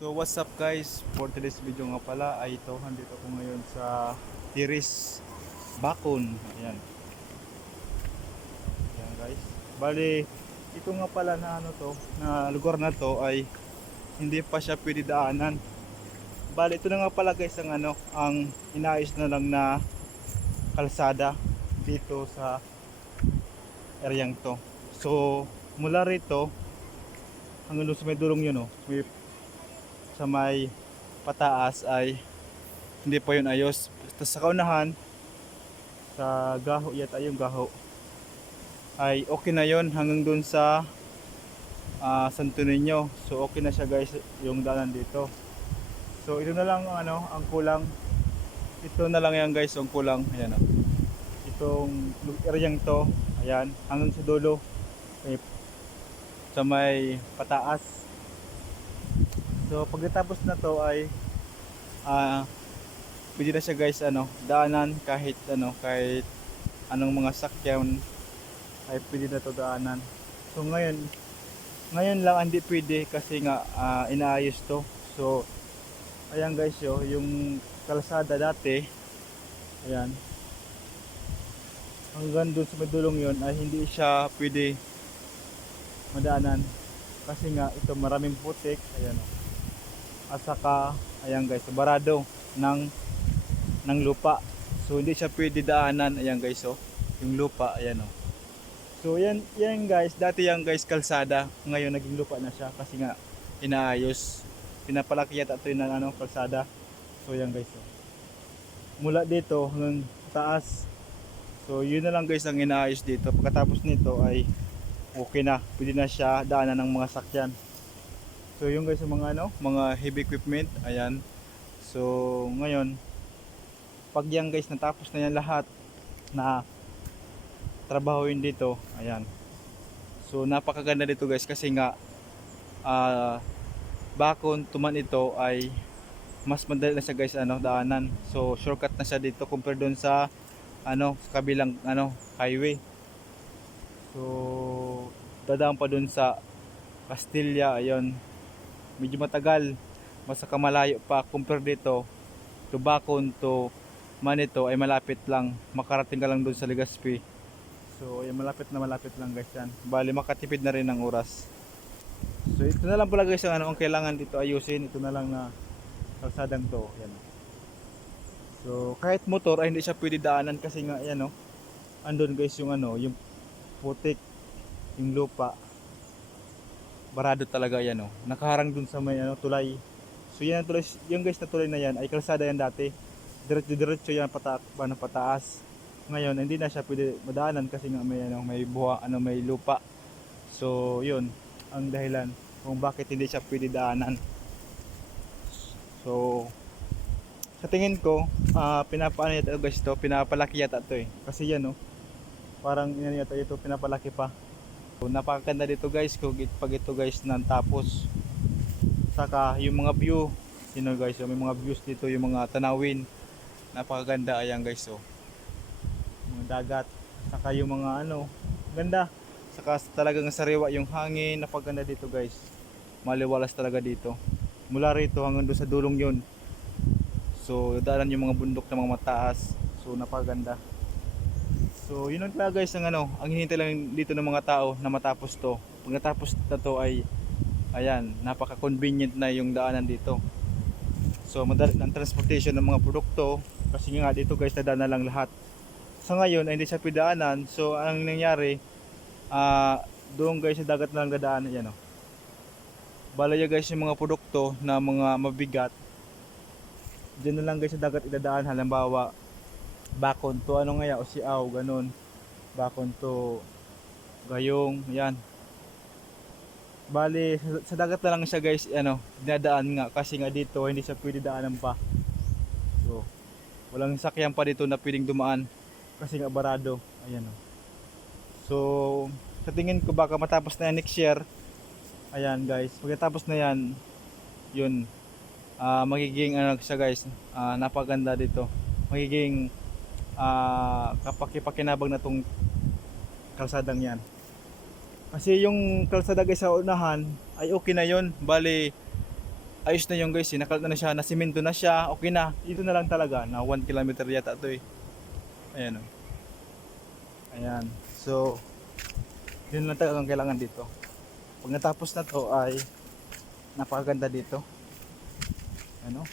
So what's up guys? For today's video nga pala ay ito, andito ako ngayon sa Tiris Bakon. Ayan. Ayan guys. Bali, ito nga pala na ano to, na lugar na to ay hindi pa siya pwede daanan. Bali, ito na nga pala guys ang ano, ang inaayos na lang na kalsada dito sa areang to. So, mula rito hanggang doon sa may dulong yun, oh, may sa may pataas ay hindi pa yun ayos. Tapos sa kaunahan, sa gaho yata yung gaho, ay okay na yun hanggang dun sa ah, Santo Niño. So okay na siya guys yung daanan dito. So ito na lang ang ano, ang kulang. Ito na lang yan guys, ang kulang. Ayan oh. Itong areang to, ayan, hanggang sa dulo. May, sa may pataas. So pagkatapos na to ay ah pwede na siya guys ano, daanan kahit ano, kahit anong mga sakyan ay pwede na to daanan. So ngayon ngayon lang hindi pwede kasi nga ah, inaayos to. So ayan guys yo, yung kalsada dati ayan hanggang dun sa may dulong yun ay hindi siya pwede madaanan kasi nga ito maraming putik ayan o at saka ayan guys barado ng ng lupa. So hindi siya pwede daanan. Ayan guys oh. Yung lupa ayan oh. So yan yan guys dati yan guys kalsada. Ngayon naging lupa na siya kasi nga inaayos. Pinapalaki yata ito yung ano kalsada. So yan guys oh. mula dito hanggang taas. So yun na lang guys ang inaayos dito. Pagkatapos nito ay okay na. Pwede na siya daanan ng mga sakyan So yung guys yung mga ano, mga heavy equipment, ayan. So ngayon, pag yan guys natapos na yan lahat na trabahoin dito, ayan. So napakaganda dito guys kasi nga ah bakon tuman ito ay mas madali na siya guys ano daanan. So shortcut na siya dito compare doon sa ano kabilang ano highway. So dadaan pa doon sa Castilla, ayun medyo matagal. Masaka malayo pa compare dito to Bacon to Manito ay malapit lang. Makarating ka lang doon sa Legazpi. So ay malapit na malapit lang guys yan. Bali makatipid na rin ng oras. So ito na lang pala guys ang, ano, ang kailangan dito ayusin. Ito na lang na kalsadang to. Yan. So kahit motor ay hindi siya pwede daanan kasi nga yan oh. Andun guys yung ano yung putik yung lupa barado talaga yan oh. Nakaharang dun sa may ano tulay. So yan ang tulay, yung guys na tulay na yan ay kalsada yan dati. Diretso diretso yan pata, ano, pataas. Ngayon hindi na siya pwede madaanan kasi nga may ano may buha, ano may lupa. So yun ang dahilan kung bakit hindi siya pwede daanan. So sa tingin ko, ah pinapaano yata guys to, pinapalaki yata to eh. Kasi yan oh. Parang yan yata ito pinapalaki pa. Napakaganda dito guys. Kung pag ito guys nang tapos. Saka yung mga view. You know guys may mga views dito yung mga tanawin. Napakaganda. Ayan guys so mga dagat. Saka yung mga ano ganda. Saka talagang sariwa yung hangin. Napakaganda dito guys. Maliwalas talaga dito. Mula rito hanggang doon sa dulong yun. So daanan yung mga bundok na mga mataas. So napakaganda So, yun lang talaga guys ang ano, ang hinihintay lang dito ng mga tao na matapos to. Pag natapos na to ay ayan, napaka-convenient na yung daanan dito. So, madali ang transportation ng mga produkto kasi nga dito guys nadaan na lang lahat. Sa ngayon ay hindi siya pidaanan. So, ang nangyari ah doon guys sa dagat na lang dadaan ayan oh. Balaya guys yung mga produkto na mga mabigat. Diyan na lang guys sa dagat idadaan halimbawa bakon to ano nga ya o siaw ganun. Bakon to gayong yan. Bali sa, sa dagat na lang siya guys ano dinadaan nga kasi nga dito hindi siya pwede daanan pa. So walang sakyan pa dito na pwedeng dumaan kasi nga barado. Ayan o so sa tingin ko baka matapos na yan next year. Ayan guys pagkatapos na yan yun ah magiging ano siya guys ah, napaganda dito. Magiging ah kapakipakinabang na tong kalsadang yan. Kasi yung kalsada guys sa unahan ay okay na yon. Bali ayos na yung guys, sinakalat na, na siya, nasimento na siya, okay na. Ito na lang talaga, na 1 kilometer yata to eh. Ayan o. Ayan. So, yun lang talaga ang kailangan dito. Pag natapos na to ay napakaganda dito. Ano?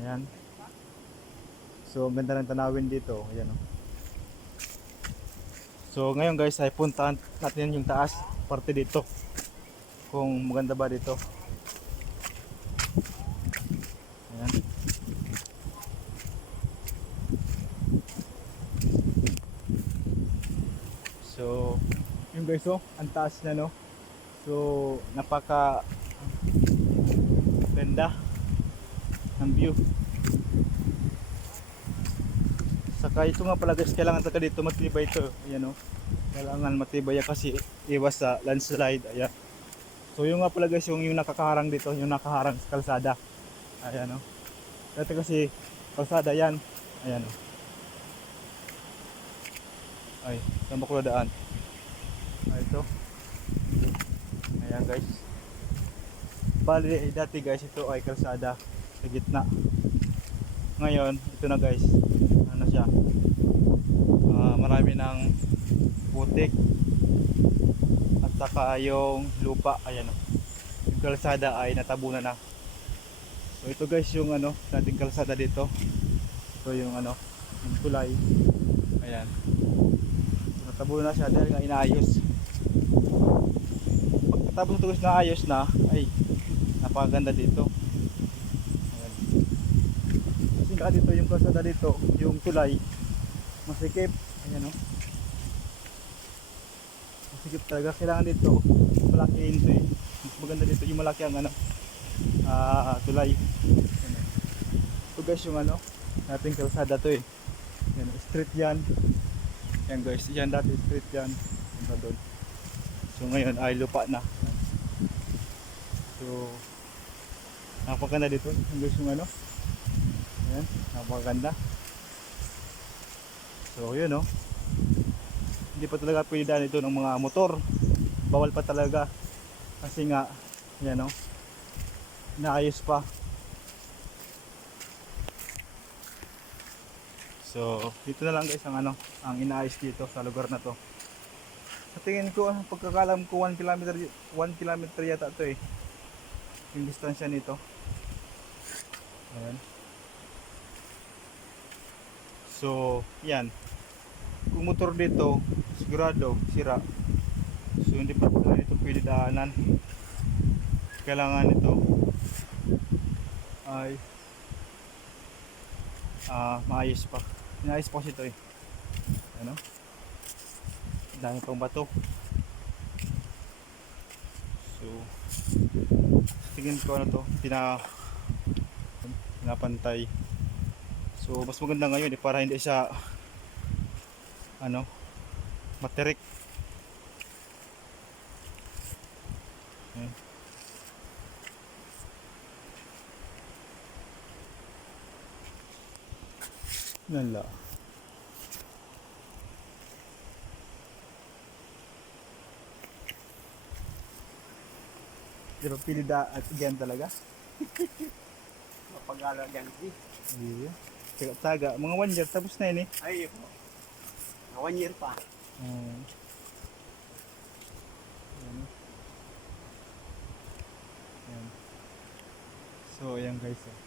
Ayan. So, ang ganda ng tanawin dito. Ayan o. So, ngayon guys, ay puntahan natin yung taas. Parte dito. Kung maganda ba dito. Ayan. So, yung guys oh, ang taas na no. So, napaka ganda ng view. Saka ito nga pala guys, kailangan talaga dito matibay ito. Ayan oh. Kailangan matibay kasi iwas sa landslide. Ayan. So yung nga pala guys, yung, yung nakakaharang dito, yung nakaharang sa kalsada. Ayan oh. Dati kasi kalsada yan. Ayan oh. Ay, ba ko daan? Ay, ito. Ayan guys. Bali, dati guys, ito ay kalsada sa gitna. Ngayon, ito na guys. Ano siya? Ah, marami ng putik. At saka yung lupa, ayan oh. Yung kalsada ay natabunan na. So ito guys yung ano, dating kalsada dito. Ito yung ano, yung tulay. Ayan. Natabunan na siya dahil nga inaayos. Pagkatapos ito guys naayos na, ay napakaganda dito. Ayan. Nga dito yung kalsada dito, yung tulay, masikip. Ayan o. Masikip talaga. Kailangan dito, malaki ito eh. Mas maganda dito yung malaki ang ano, ah tulay. Ayan, oh. Ito guys yung ano, nating kalsada to eh. Yan, street yan. Yan guys, yan dati street yan. Hanggang doon. So ngayon ay lupa na. So, napakaganda dito. Yung guys yung ano, Ayan, napakaganda. So, yun oh. Hindi pa talaga pwede daan ito ng mga motor. Bawal pa talaga. Kasi nga, yan oh. Naayos pa. So, dito na lang guys ang ano, ang inaayos dito sa lugar na to. Sa tingin ko, ang pagkakalam ko 1 kilometer 1 kilometer yata to eh. Yung distansya nito. Ayan. So, yan. Kung motor dito, sigurado, sira. So, hindi pa pala ito pwede daanan. Kailangan ito ay ah maayos pa. Inaayos pa kasi ito eh. Ano? Dami pang bato. So, tingin ko ano to, pina pinapantay. So mas maganda ngayon eh, para hindi siya ano materik. Ayan. Yan lang. Di ba pili da at yan talaga? Mapag-alag yan. Iya. Taga, taga. Mga one year tapos na yun eh. Ay, po. One year pa. Hmm. Yan. Yan. So, ayan guys. Oh.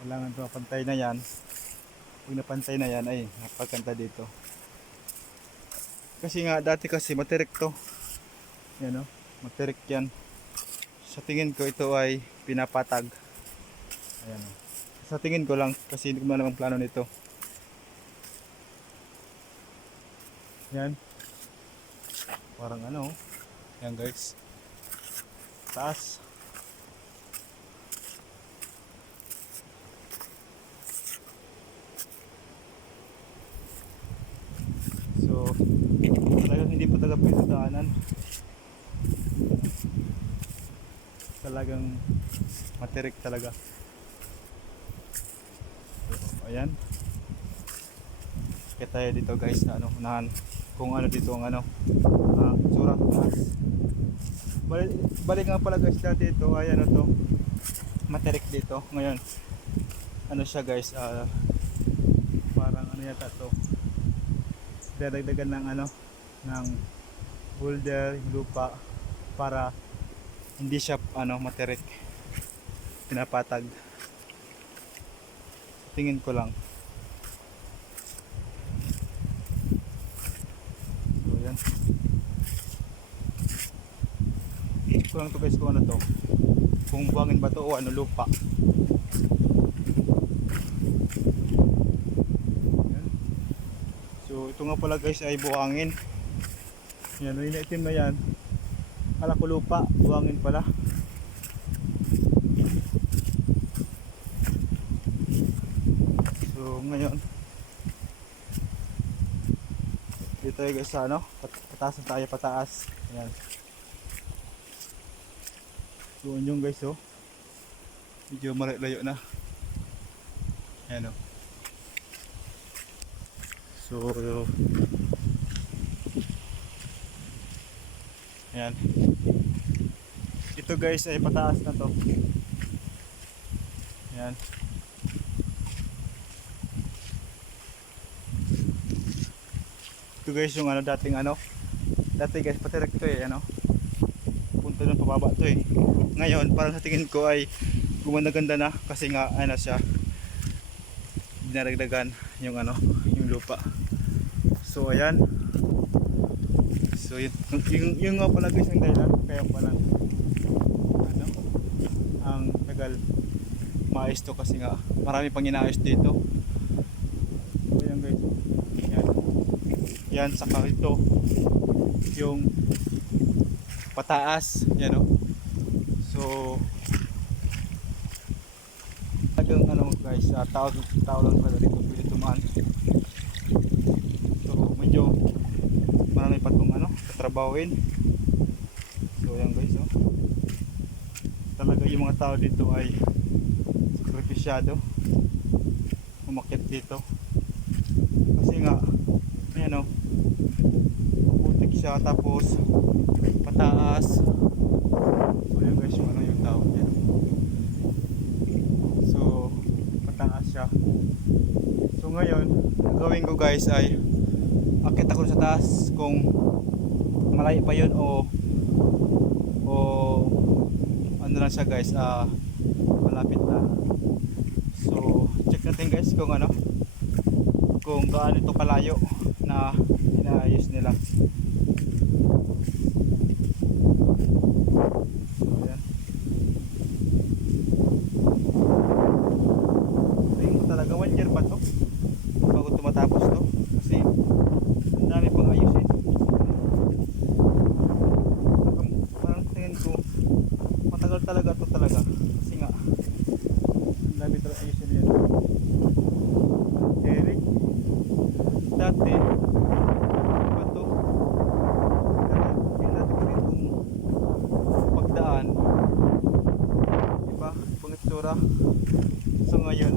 Kailangan ito mapantay na yan. Pag napantay na yan, ay, napagkanta dito. Kasi nga, dati kasi materik to. Yan o, materik yan. Sa tingin ko, ito ay pinapatag. Ayan o. Sa tingin ko lang, kasi hindi ko man ang plano nito. Yan. Parang ano. Yan guys. Taas. So, talagang hindi pa talaga pwede daanan. Talagang materik talaga. Ayan. Kaya tayo dito guys sa ano, unahan. kung ano dito ang ano uh, tsura. Taas balik, balik nga pala guys dati ito. Ay ano to. Materik dito. Ngayon ano siya guys ah, parang ano yata to. Dadagdagan ng ano ng boulder lupa para hindi siya ano materik pinapatag tingin ko lang. So yan. Ko lang to guys kung ano to. Kung buhangin ba to o ano lupa. Yan. so ito nga pala guys ay buhangin yan yung itim na yan. Kala ko lupa buhangin pala so ngayon. Dito tayo guys ano pat- pataas tayo pataas. Yan doon yung guys oh. Medyo malayo na. Yan oh. So yan ito guys ay pataas na to. Yan ito guys yung ano dating ano. Dati guys patirik to eh ano. Punta doon pababa to eh. Ngayon parang sa tingin ko ay gumanda-ganda na kasi nga ano siya dinaragdagan yung ano yung lupa. So ayan. So yun. Yung, yung nga pala guys ang dahilan kaya pala ano ang tagal maayos to kasi nga marami pang inaayos dito so ayan guys yan yan saka ito yung pataas. Yan o so talagang ano guys uh, tao, tao lang talaga dito pwede tumaan. So medyo marami pa itong ano tatrabawin so yan guys oh. talaga yung mga tao dito ay sakripisyado. Umakit dito. Kasi nga ayan o putik siya tapos pataas so yun guys yung ano yung tao yan so pataas siya. So ngayon gawin ko guys ay akit ako sa taas kung malayo pa yun o o ano lang siya guys ah malapit na. So check natin guys kung ano kung gaano ito kalayo na inaayos nila so yan tingin ko talaga one year pa to bago tumatapos to kasi ang dami pang ayusin parang, parang tingin ko matagal talaga to talaga kasi nga ang dami talaga ayusin yan Eric dati ba to kailan ko rin itong pagdaan diba ibang itsura so ngayon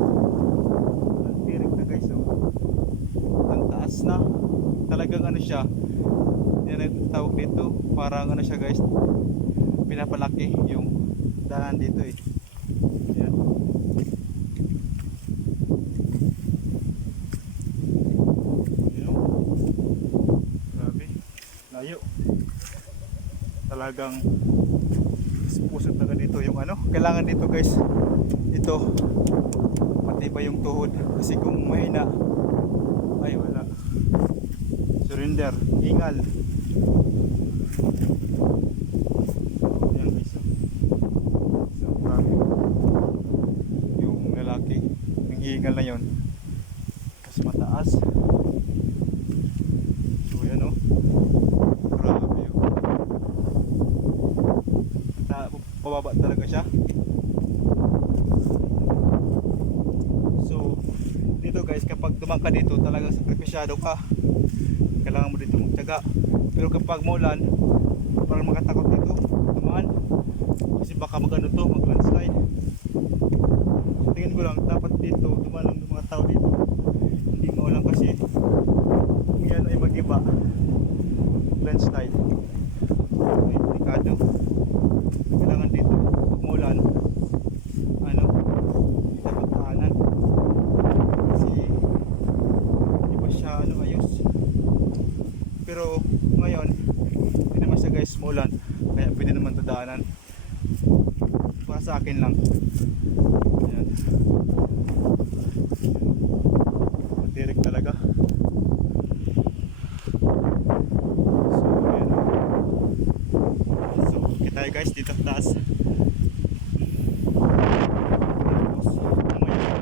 ang tirik na guys oh ang taas na talagang ano siya. Yan ang tawag dito. Parang ano siya guys. Pinapalaki yung daan dito eh. Yan Yun. grabe. Layo. Talagang puso talaga dito yung ano. Kailangan dito guys ito. Matibay yung tuhod. Kasi kung mahina ay wala surrender hingal yan guys so grabe yung lalaki. Yung hingal na yon mas mataas. So yan oh. Grabe oh. Ta pababa talaga siya. So dito guys kapag dumang ka dito talagang sakripisyado ka kailangan mo dito magtyaga. Pero kapag maulan parang makatakot dito dumaan kasi baka magano to mag landslide tingin ko lang dapat dito dumaan lang ng mga tao dito hindi maulan kasi kung yan ay magiba mag-landslide. May delikado. Kailangan dito, pag umulan, ano, hindi dapat tahanan. Kasi, hindi pa siya, ano, ayos. Pero, ngayon, hindi umulan. Kaya pwede naman ito daanan. Para sa akin lang. Ayan. Matirik talaga. So, ayan. So, kita tayo guys dito sa taas. Tapos, mamaya.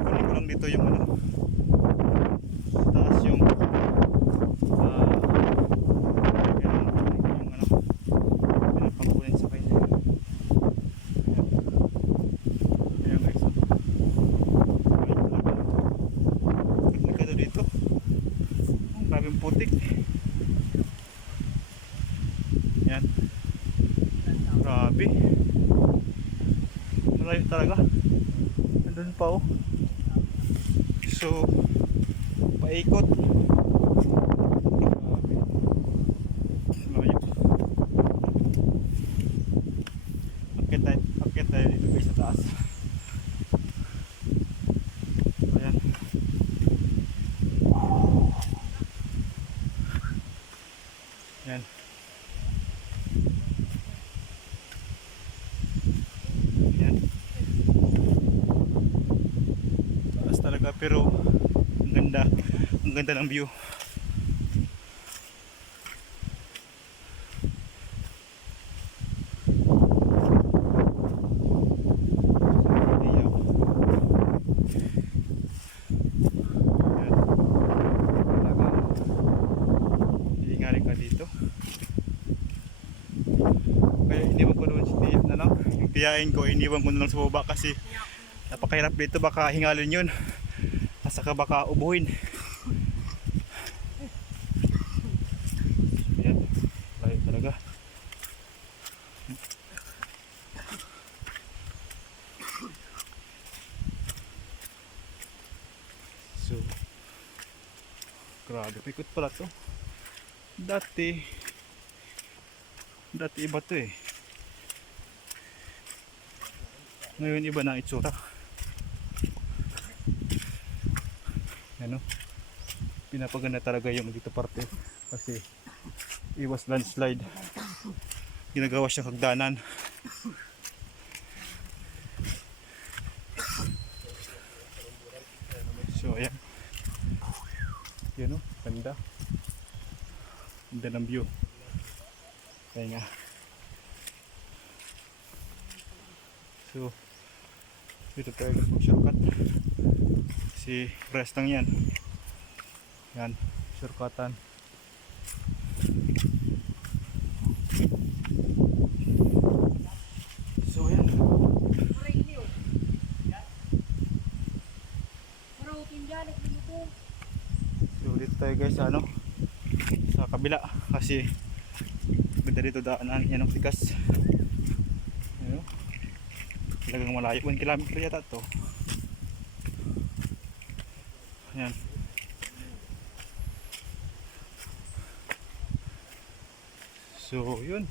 Kunin ko lang dito yung ano. Sa taas yung ah, kailangan ko kunin ko yung ano. Pinapangkunin sa kanya. Ayan. Ayan guys. Ayan talaga. Nagkado dito. Ang grabing putik. Yan. Grabe. Malayo talaga. Nandun pa oh. So, paikot. Akit tayo, akit tayo dito sa taas. Ayan. Yan. Yan. Taas talaga pero ang ganda. Ang ganda ng view. Iniwan ko iniwan ko na lang sa baba kasi napakahirap dito. Baka hingalin yun. At saka baka ubuhin. Yan. Layo talaga. So, grabe. Pikot pala to. Dati, dati iba to eh. Ngayon iba na itsura. Ano? Pinapaganda talaga yung dito parte kasi iwas landslide. Ginagawa siyang hagdanan. So ayan. Yan o, ganda. Ganda ng view. Kaya nga. So, dito tayo mag-shortcut. Si rest lang yan. Yan, shortcutan. So, yan. So, dito tayo guys ano, sa kabila kasi ganda dito daanan yan ang tigas. Ayun. Talagang malayo. 1 kilometer yata to. Ayan. So, yun.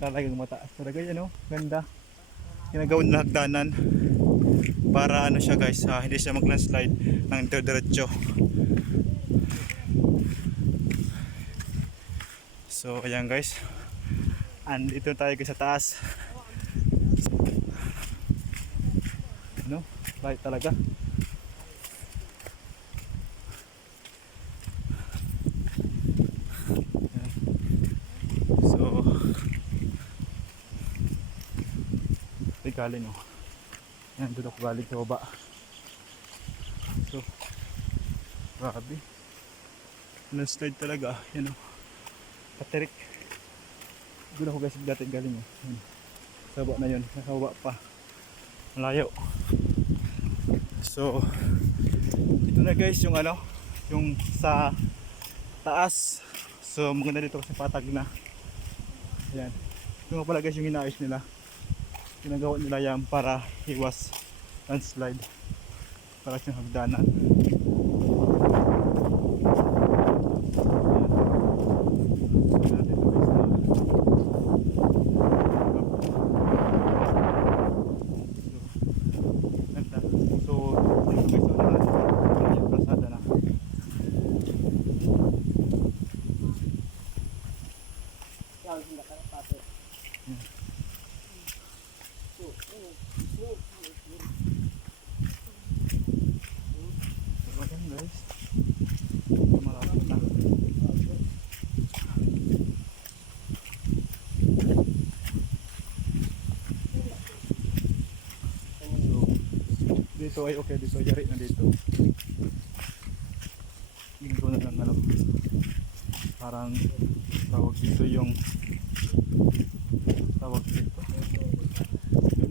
Talagang mataas talaga yan, oh. Ganda. Ginagawa na hagdanan para ano siya guys, ah, hindi siya mag-landslide ng diretso. So, ayan guys. Andito tayo guys sa taas. Ano? Right talaga. Ayan. So, ito galing oh. Yan, doon ako galing sa baba. So, grabe. Landslide talaga. Yan oh. Paterik. Doon ako guys dati galing oh. Yan. Sa baba na yun. Nasa baba pa. Malayo. So, ito na guys yung ano, yung sa taas. So, maganda dito kasi patag na. Yan. Ito pala guys yung inaayos nila ginagawa nila yan para iwas landslide. Para sa hagdanan dito ay okay dito. Yari na dito. Ko na lang ano parang tawag dito yung tawag dito.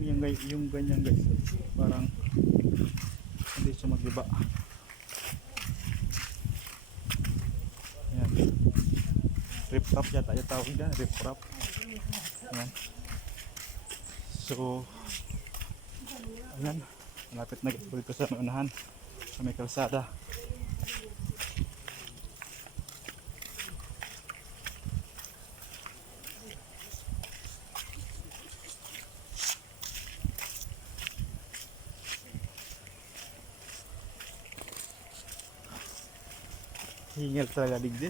Yung yung, yung ganyan guys. Parang hindi siya magiba yan rip rap yata yung tawag dyan rip rap yan so ayan malapit na dito sa unahan sa may kalsada. Hingal talaga digdi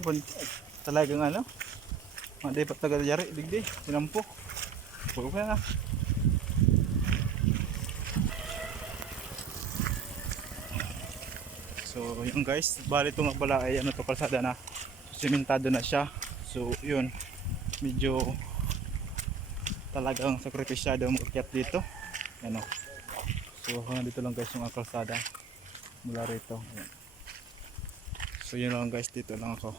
talagang ano? Hindi pa talaga yari digdi sinampo huwag na so yun guys. Bali ito nga pala ay ano to kalsada na. Simentado na siya. So yun. Medyo talagang sakripisyado ang ukyat dito. Ano so hanggang dito lang guys yung kalsada mula rito. Ayan. so yun lang guys. Dito lang ako